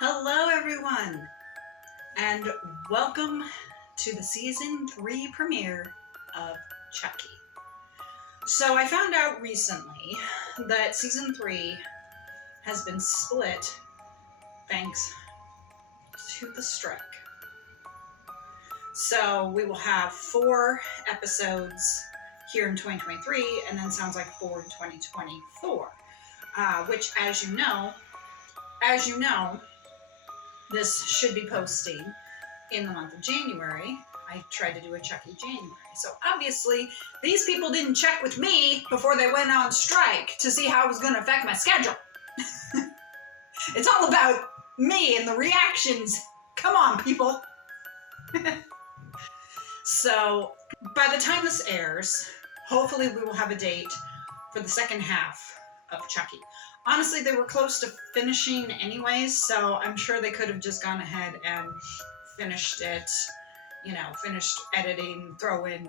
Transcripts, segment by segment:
Hello, everyone, and welcome to the season 3 premiere of Chucky. So, I found out recently that season 3 has been split thanks to the strike. So, we will have 4 episodes here in 2023, and then sounds like 4 in 2024, which, as you know, this should be posting in the month of January. I tried to do a Chucky January. So obviously, these people didn't check with me before they went on strike to see how it was going to affect my schedule. It's all about me and the reactions. Come on, people. So by the time this airs, hopefully we will have a date for the second half of Chucky. Honestly, they were close to finishing anyways, so I'm sure they could have just gone ahead and finished it, finished editing, throw in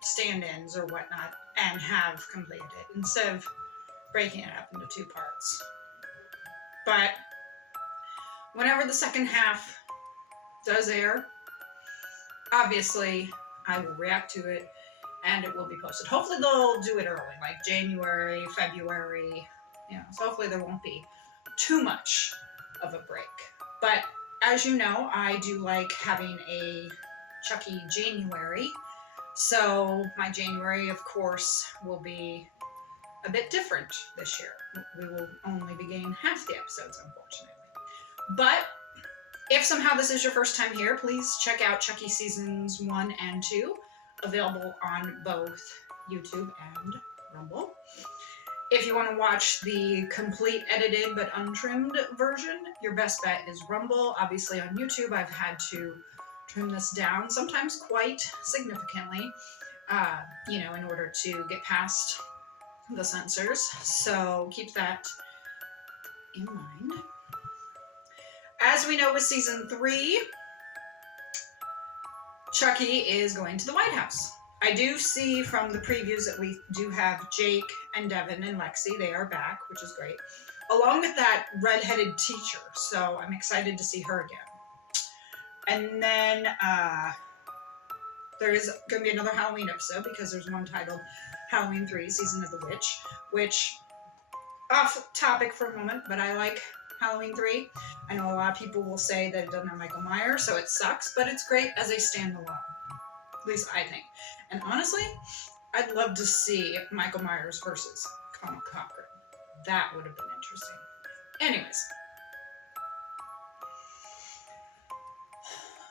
stand-ins or whatnot, and have completed it instead of breaking it up into 2 parts. But whenever the second half does air, obviously I will react to it and it will be posted. Hopefully they'll do it early, like January, February, so hopefully there won't be too much of a break. But as you know, I do like having a Chucky January. So my January, of course, will be a bit different this year. We will only be getting half the episodes, unfortunately. But if somehow this is your first time here, please check out Chucky Seasons 1 and 2, available on both YouTube and Rumble. If you want to watch the complete edited but untrimmed version, your best bet is Rumble. Obviously on YouTube, I've had to trim this down, sometimes quite significantly, in order to get past the censors. So keep that in mind. As we know with season 3, Chucky is going to the White House. I do see from the previews that we do have Jake and Devin and Lexi. They are back, which is great. Along with that redheaded teacher. So I'm excited to see her again. And then there is going to be another Halloween episode because there's one titled Halloween 3, Season of the Witch, which, off topic for a moment, but I like Halloween 3. I know a lot of people will say that it doesn't have Michael Myers, so it sucks, but it's great as a standalone. At least I think. And honestly, I'd love to see Michael Myers versus Colin Cochran. That would have been interesting. Anyways.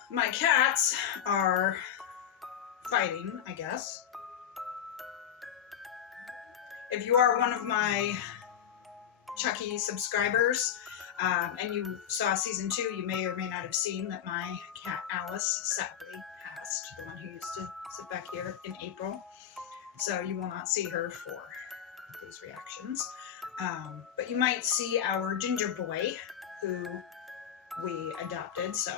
My cats are fighting, I guess. If you are one of my Chucky subscribers, and you saw season 2, you may or may not have seen that my cat Alice sadly passed, the one who used to sit back here in April. So you will not see her for these reactions. But you might see our ginger boy, who we adopted, so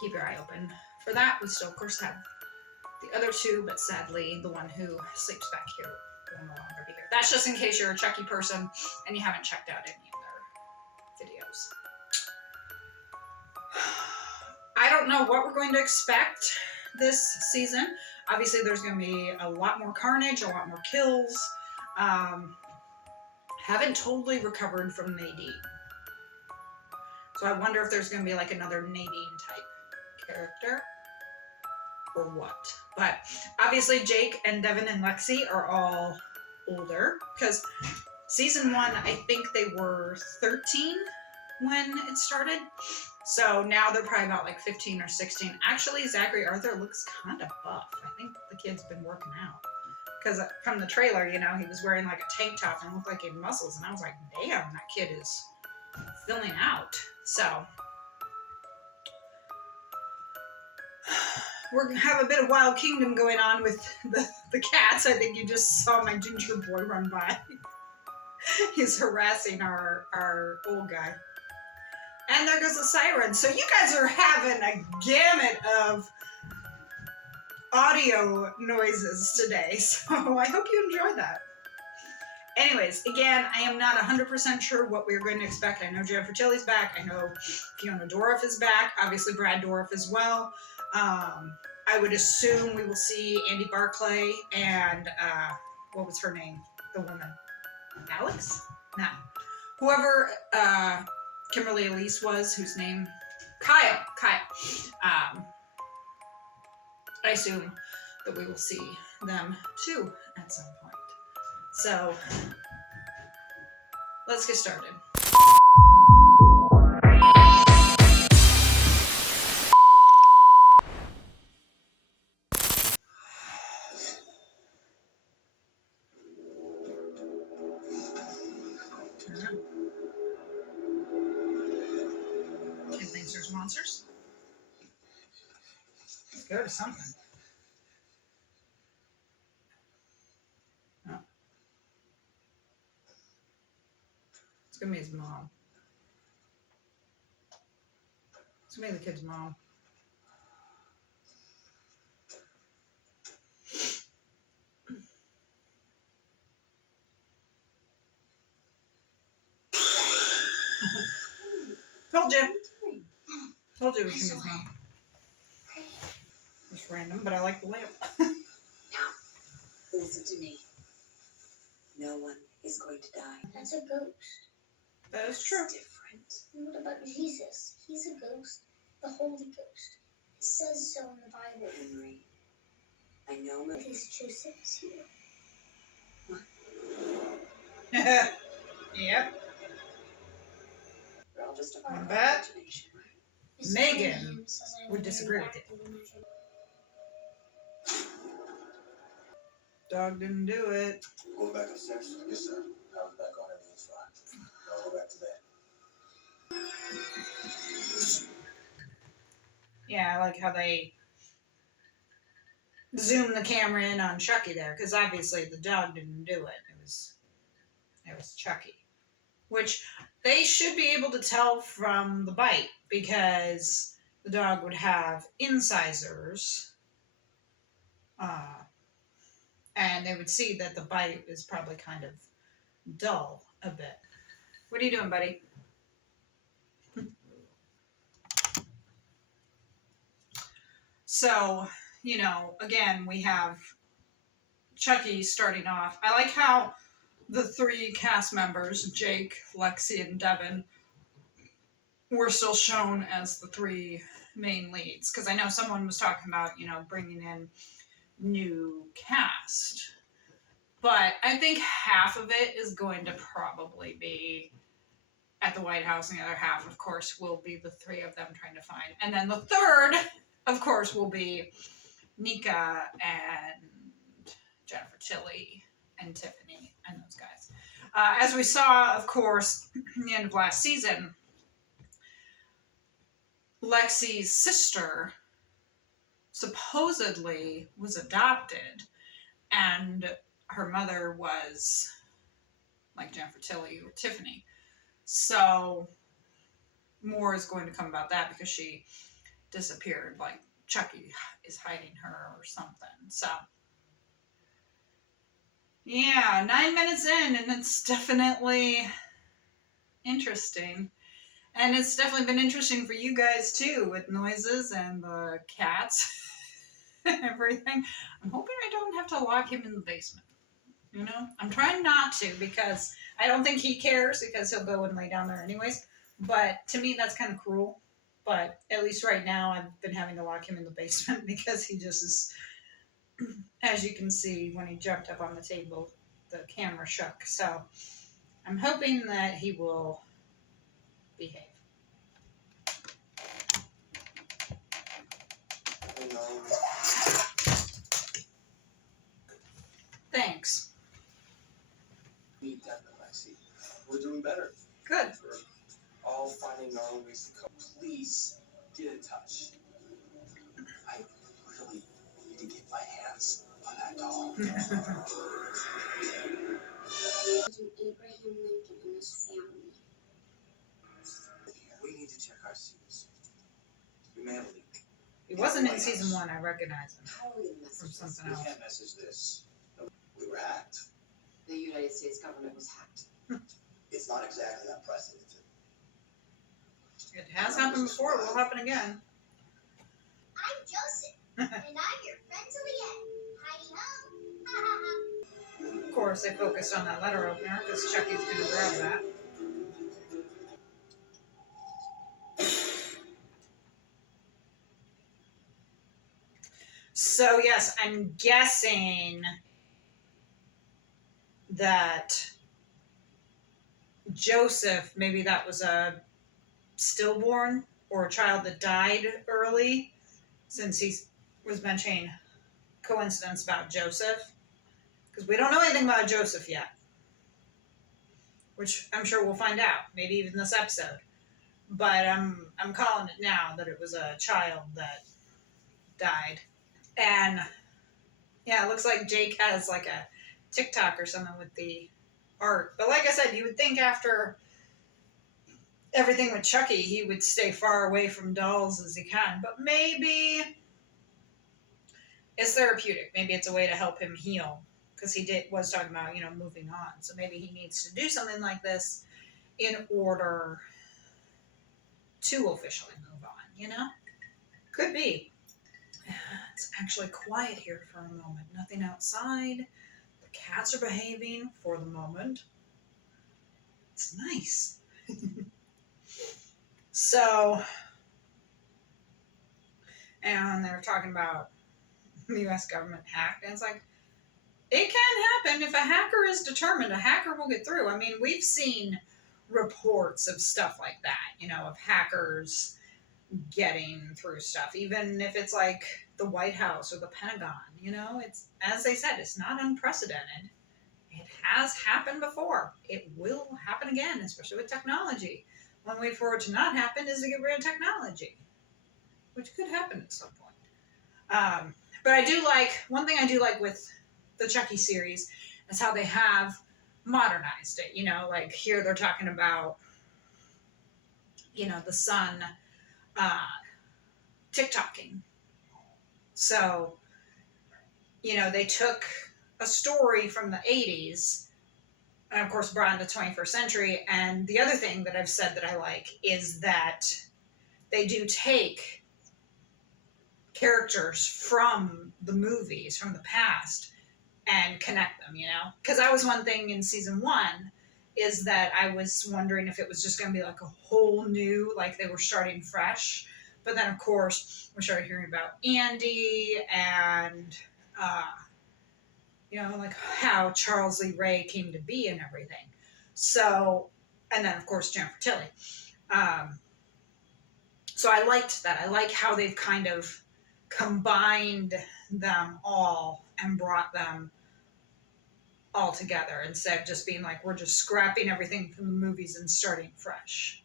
keep your eye open for that. We still, of course, have the other 2, but sadly, the one who sleeps back here will no longer be here. That's just in case you're a Chucky person and you haven't checked out any of their videos. I don't know what we're going to expect this season. Obviously, there's going to be a lot more carnage, a lot more kills. Haven't totally recovered from Nadine. So I wonder if there's going to be like another Nadine type character or what. But obviously Jake and Devin and Lexi are all older because season 1, I think they were 13 when it started. So now they're probably about like 15 or 16. Actually, Zachary Arthur looks kind of buff. I think the kid's been working out. Because from the trailer, he was wearing like a tank top and looked like he had muscles. And I was like, damn, that kid is filling out. So we're going to have a bit of Wild Kingdom going on with the cats. I think you just saw my ginger boy run by. He's harassing our old guy. And there goes the siren. So you guys are having a gamut of audio noises today. So I hope you enjoy that. Anyways, again, I am not 100% sure what we're going to expect. I know Jennifer Tilly's back. I know Fiona Dorff is back. Obviously, Brad Dorff as well. I would assume we will see Andy Barclay and what was her name? The woman, Alex? No, whoever Kimberly Elise was, whose name Kyle. I assume that we will see them too at some point. So let's get started. Kid thinks there's monsters. Let's go to something. Oh. It's gonna be his mom. It's gonna be the kid's mom. Told you. Told you it was gonna be his mom. It's random, but I like the lamp. Now, listen to me. No one is going to die. That's a ghost. That is true. It's different. And what about Jesus? He's a ghost. The Holy Ghost. It says so in the Bible. Henry, I know my... These Joseph's here. Yep. We're all just a I part of bet. our imagination, right? Mr. Megan Cunningham says I would will disagree be with back in the night. Dog didn't do it. Go back upstairs? Yes, sir. I was back on, everything's fine. I'll go back to bed. Yeah, I like how they zoom the camera in on Chucky there, because obviously the dog didn't do it. It was Chucky, which they should be able to tell from the bite, because the dog would have incisors, and they would see that the bite is probably kind of dull a bit. What are you doing, buddy? So, you know, again, we have Chucky starting off. I like how the three cast members, Jake, Lexi, and Devin, were still shown as the three main leads. Because I know someone was talking about, you know, bringing in new cast. But I think half of it is going to probably be at the White House, and the other half, of course, will be the three of them trying to find. And then the third, of course, will be Nika and Jennifer Tilly and Tiffany and those guys. As we saw, of course, in the end of last season, Lexi's sister supposedly was adopted, and her mother was like Jennifer Tilly or Tiffany. So more is going to come about that, because she disappeared, like Chucky is hiding her or something. So yeah, 9 minutes in, and it's definitely interesting. And it's definitely been interesting for you guys too, with noises and the cats and everything. I'm hoping I don't have to lock him in the basement. You know, I'm trying not to, because I don't think he cares, because he'll go and lay down there anyways. But to me, that's kind of cruel. But at least right now, I've been having to lock him in the basement, because he just is, as you can see, when he jumped up on the table, the camera shook. So I'm hoping that he will behave. Thanks. Need that, Lexi. We're doing better. Good. We're all finding our own ways to cope. Please get in touch. I really need to get my hands on that doll. Abraham Lincoln and his family. We need to check our suits. We may have a leak. He wasn't in season 1. I recognize him How are we going to from message this? something We else. can't message this. We were hacked. the United States government was hacked. It's not exactly unprecedented. It has happened before. It will happen again. I'm Joseph, and I'm your friend till the end. Hidey ho! Of course, they focused on that letter opener because Chucky's going to grab that. So, yes, I'm guessing that Joseph, maybe that was a stillborn or a child that died early, since he was mentioning coincidence about Joseph. Because we don't know anything about Joseph yet, which I'm sure we'll find out, maybe even this episode. But I'm calling it now that it was a child that died. And yeah, it looks like Jake has like a TikTok or something with the art. But like I said, you would think after everything with Chucky, he would stay far away from dolls as he can. But maybe it's therapeutic. Maybe it's a way to help him heal. Because he was talking about, moving on. So maybe he needs to do something like this in order to officially move on, Could be. It's actually quiet here for a moment. Nothing outside. The cats are behaving for the moment. It's nice. So, and they're talking about the U.S. government hacked. And it's like, it can happen. If a hacker is determined, a hacker will get through. I mean, we've seen reports of stuff like that, of hackers getting through stuff. Even if it's like the White House or the Pentagon, it's, as they said, it's not unprecedented. It has happened before. It will happen again, especially with technology. One way for it to not happen is to get rid of technology, which could happen at some point. But one thing I do like with the Chucky series is how they have modernized it. Like here they're talking about, the son TikToking. So, they took a story from the 80s and of course brought into the 21st century. And the other thing that I've said that I like is that they do take characters from the movies, from the past, and connect them, Because that was one thing in season 1, is that I was wondering if it was just going to be like a whole new, like they were starting fresh. But then, of course, we started hearing about Andy and, like how Charles Lee Ray came to be and everything. So, and then, of course, Jennifer Tilly. So I liked that. I like how they've kind of combined them all and brought them all together instead of just being like, we're just scrapping everything from the movies and starting fresh.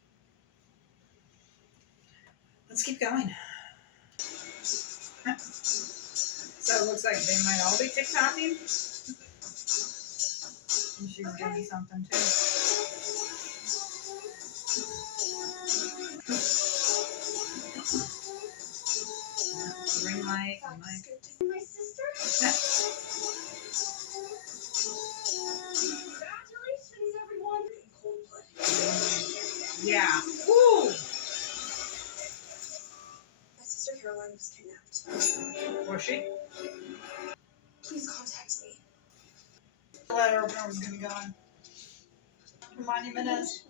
Let's keep going. So it looks like they might all be TikToking. And she's doing something too. Ring light and like. My sister? Congratulations, everyone. Cold-blooded. Yeah. Woo! My sister Caroline was kidnapped. Was she? Please contact me. The letter opener was going to be gone. The monument is.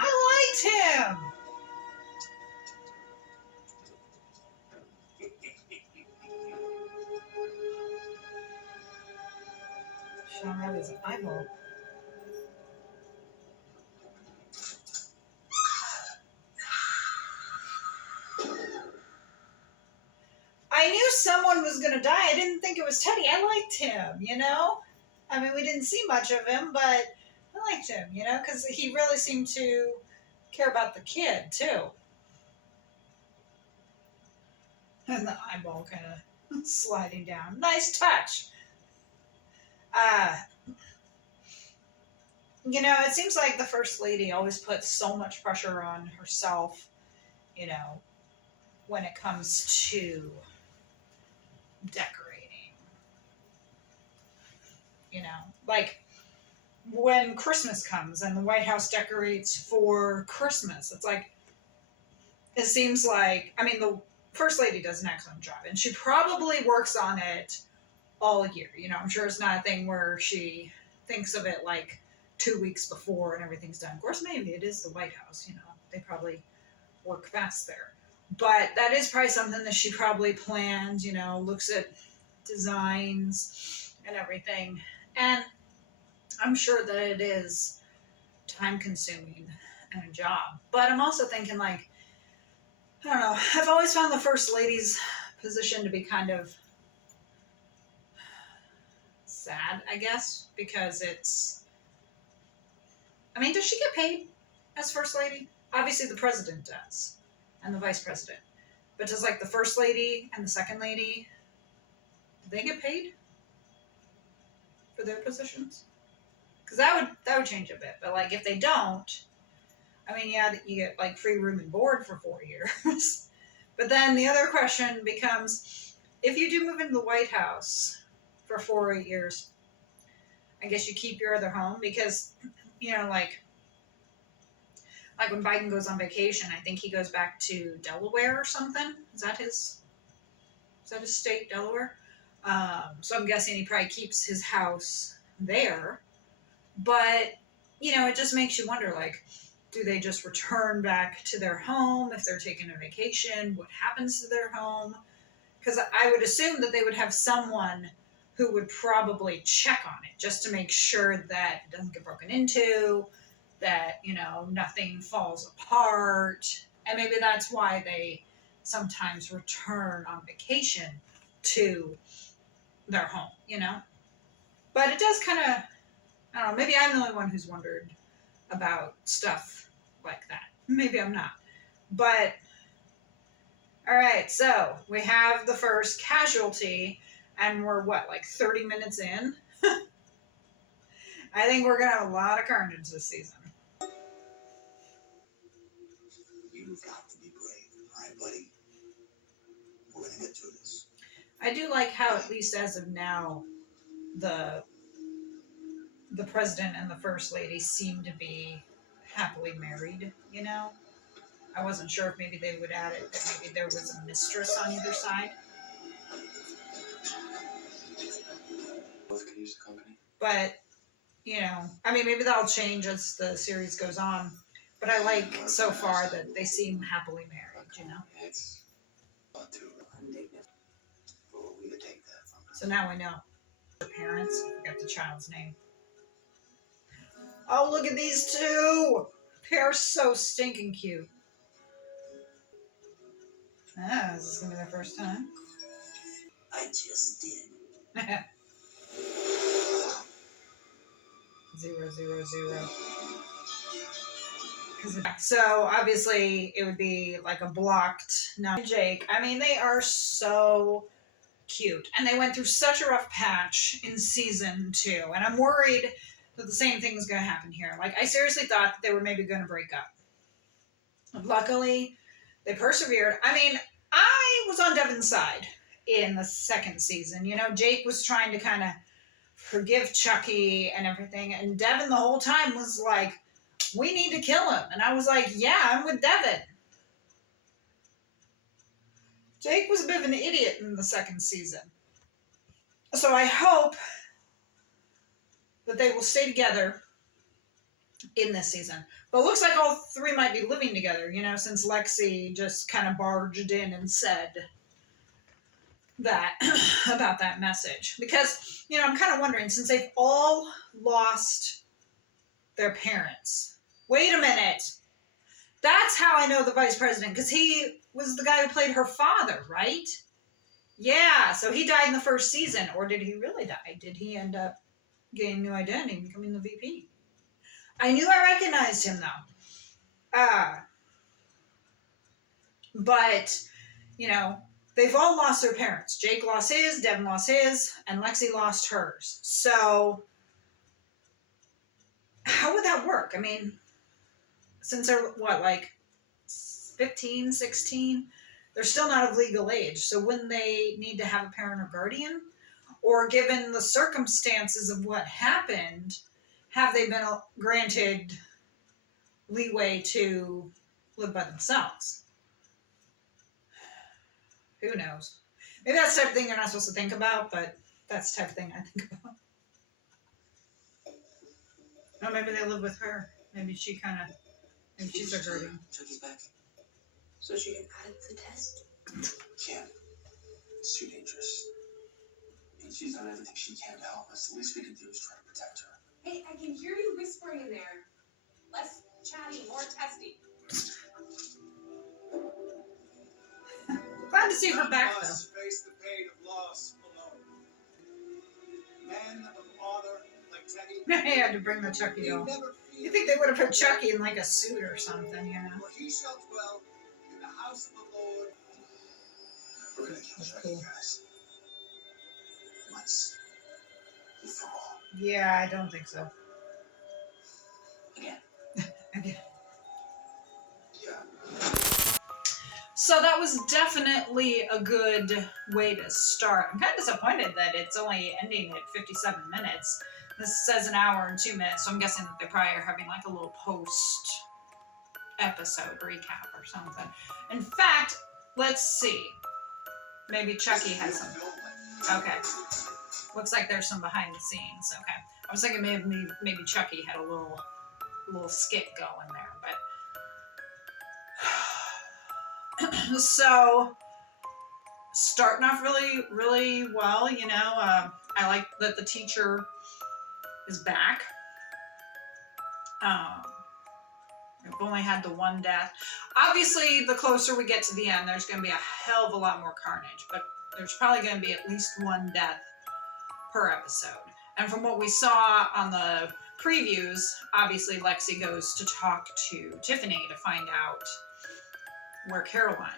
I liked him. Shot out his eyeball. I knew someone was going to die. I didn't think it was Teddy. I liked him, I mean, we didn't see much of him, but I liked him, because he really seemed to care about the kid, too. And the eyeball kind of sliding down. Nice touch. you know, it seems like the First Lady always puts so much pressure on herself, you know, when it comes to decorating. You know, like when Christmas comes and the White House decorates for Christmas, it's like, it seems like, I mean, the First Lady does an excellent job, and she probably works on it all year. You know, I'm sure it's not a thing where she thinks of it like 2 weeks before and everything's done. Of course, maybe it is the White House, you know, they probably work fast there. But that is probably something that she probably plans, you know, looks at designs and everything. And I'm sure that it is time consuming and a job. But I'm also thinking, like, I don't know, I've always found the First Lady's position to be kind of sad, I guess, because it's, I mean, does she get paid as First Lady? Obviously, the president does, and the vice president. But does, like, the First Lady and the Second Lady, do they get paid for their positions? Because that would change a bit. But, like, if they don't, I mean, yeah, you get, like, free room and board for 4 years. But then the other question becomes, if you do move into the White House for 4 or 8 years, I guess you keep your other home because, you know, like when Biden goes on vacation, I think he goes back to Delaware or something. Is that his state, Delaware? So I'm guessing he probably keeps his house there. But, you know, it just makes you wonder, like, do they just return back to their home if they're taking a vacation? What happens to their home? Because I would assume that they would have someone who would probably check on it just to make sure that it doesn't get broken into, that, you know, nothing falls apart. And maybe that's why they sometimes return on vacation to their home, you know? But it does kind of, I don't know, maybe I'm the only one who's wondered about stuff like that. Maybe I'm not. But, all right, so we have the first casualty, and we're, what, like 30 minutes in? I think we're going to have a lot of carnage this season. You've got to be brave. All right, buddy? We're going to get through this. I do like how, at least as of now, the president and the first lady seem to be happily married, you know? I wasn't sure if maybe they would add it, that maybe there was a mistress on either side. Both can use the company. But, you know, I mean, maybe that'll change as the series goes on. But I like so far that they seem happily married, you know? It's Not too undignified. But we could take that from So now we know. Her parents, I forgot the child's name. Oh, look at these two! They're so stinking cute. Ah, is this gonna be their first time? I just did. 000. So obviously it would be like a blocked. Now Jake, I mean, they are so cute, and they went through such a rough patch in season 2, and I'm worried that the same thing is going to happen here. Like, I seriously thought that they were maybe going to break up. Luckily, they persevered. I mean, I was on Devin's side in the second season. You know, Jake was trying to kind of forgive Chucky and everything, and Devin the whole time was like, we need to kill him. And I was like, yeah, I'm with Devin. Jake was a bit of an idiot in the second season. So I hope that they will stay together in this season. But it looks like all three might be living together, you know, since Lexi just kind of barged in and said that about that message. Because, you know, I'm kind of wondering, since they've all lost their parents. Wait a minute. That's how I know the vice president, because he was the guy who played her father, right? Yeah, so he died in the first season. Or did he really die? Did he end up getting a new identity and becoming the VP? I knew I recognized him, though. But, you know, they've all lost their parents. Jake lost his, Devin lost his, and Lexi lost hers. So, how would that work? I mean, since they're what, like 15, 16, they're still not of legal age. So wouldn't they need to have a parent or guardian? Or given the circumstances of what happened, have they been granted leeway to live by themselves? Who knows? Maybe that's the type of thing you're not supposed to think about, but that's the type of thing I think about. Oh, maybe they live with her. Maybe she's a guardian. Chucky's back. So she can add it to the test? Can't. It's too dangerous. And she's done everything she can to help us. The least we can do is try to protect her. Hey, I can hear you whispering in there. Less chatty, more testy. Glad to see her back, though. Must face the pain of loss alone. Men of honor like Teddy. He had to bring the Chucky He doll. never You think they would have put Chucky in like a suit or something, you know? For he shall dwell in the house of the Lord. We're gonna kill That's Chucky, cool. guys. Once and for all. Yeah, I don't think so. Again. Okay. Yeah. So that was definitely a good way to start. I'm kind of disappointed that it's only ending at 57 minutes. This says an hour and 2 minutes, so I'm guessing that they probably are having like a little post episode recap or something. In fact, let's see. Maybe Chucky has some. Okay. Looks like there's some behind the scenes. Okay. I was thinking maybe Chucky had a little skit going there, but so starting off really, really well, you know. I like that the teacher is back. We've only had the one death. Obviously, the closer we get to the end, there's going to be a hell of a lot more carnage, but there's probably going to be at least one death per episode. And from what we saw on the previews, obviously Lexi goes to talk to Tiffany to find out where Caroline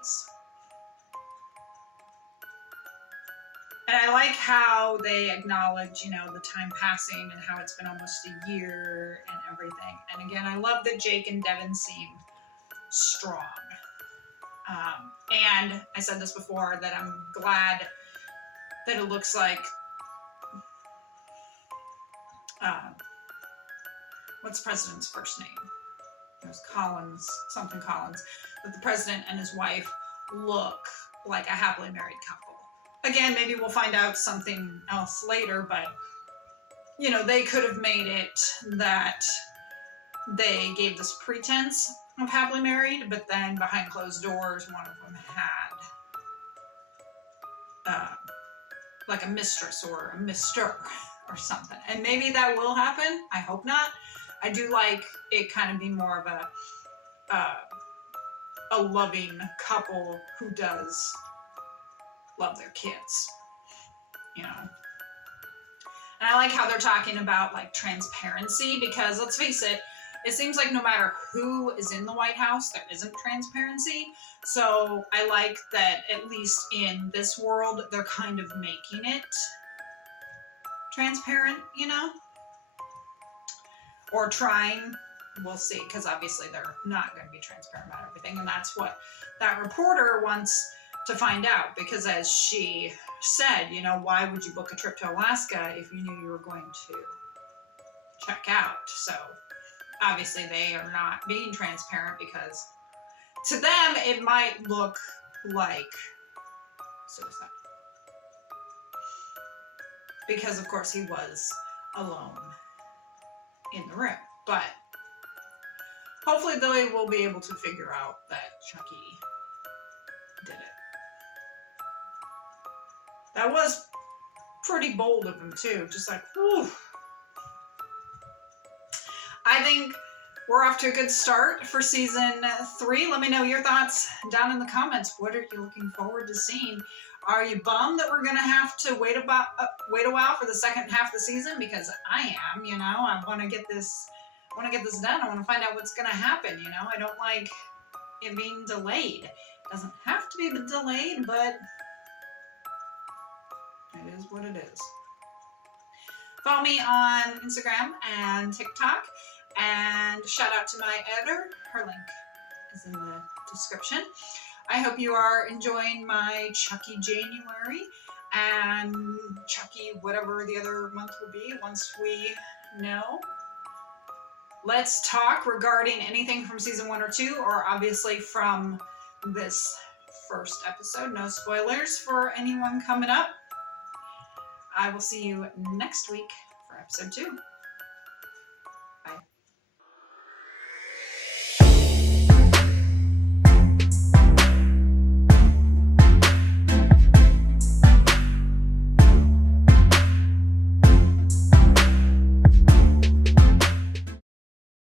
is. And I like how they acknowledge, you know, the time passing and how it's been almost a year and everything. And again, I love that Jake and Devin seem strong. And I said this before, that I'm glad that it looks like, what's the president's first name? It was Collins, something Collins. That the president and his wife look like a happily married couple. Again, maybe we'll find out something else later, but, you know, they could have made it that they gave this pretense of happily married, but then behind closed doors, one of them had, like a mistress or a mister or something. And maybe that will happen. I hope not. I do like it kind of be more of a loving couple who does love their kids, you know. And I like how they're talking about like transparency, because let's face it, it seems like no matter who is in the White House, there isn't transparency. So I like that at least in this world, they're kind of making it transparent, you know, or trying. We'll see, because obviously they're not going to be transparent about everything, and that's what that reporter wants to find out, because as she said, you know, why would you book a trip to Alaska if you knew you were going to check out? So obviously they are not being transparent, because to them it might look like suicide, because of course he was alone in the room. But hopefully they will be able to figure out that Chucky did it. That was pretty bold of him too, just like, whew. I think we're off to a good start for season 3. Let me know your thoughts down in the comments. What are you looking forward to seeing? Are you bummed that we're gonna have to wait a while for the second half of the season? Because I am, you know. I want to get this done. I want to find out what's gonna happen. You know, I don't like it being delayed. It doesn't have to be delayed, but it is what it is. Follow me on Instagram and TikTok. And shout out to my editor. Her link is in the description. I hope you are enjoying my Chucky January and Chucky whatever the other month will be once we know. Let's talk regarding anything from season 1 or 2, or obviously from this first episode. No spoilers for anyone coming up. I will see you next week for episode 2.